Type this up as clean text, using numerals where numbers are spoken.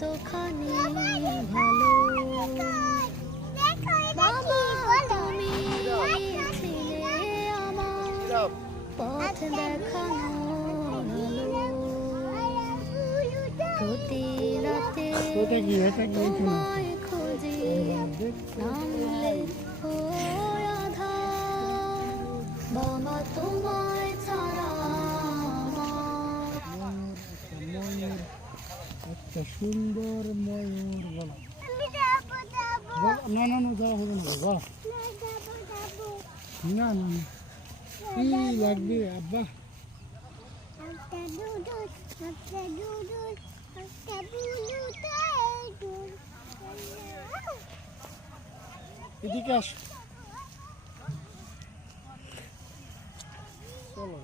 কতখানি ভালো বাবা তুমি ছিলে আমার পথ দেখানো আলো প্রতি রাতে তোমায় খুঁজি নামলে ও আধার বাবা তোমায় ছাড়া একটা সুন্দর ময়ূর বলা না না না যাওয়া হবে না বাবা না না না কি লাগবে আব্বা এদিকে আস চলো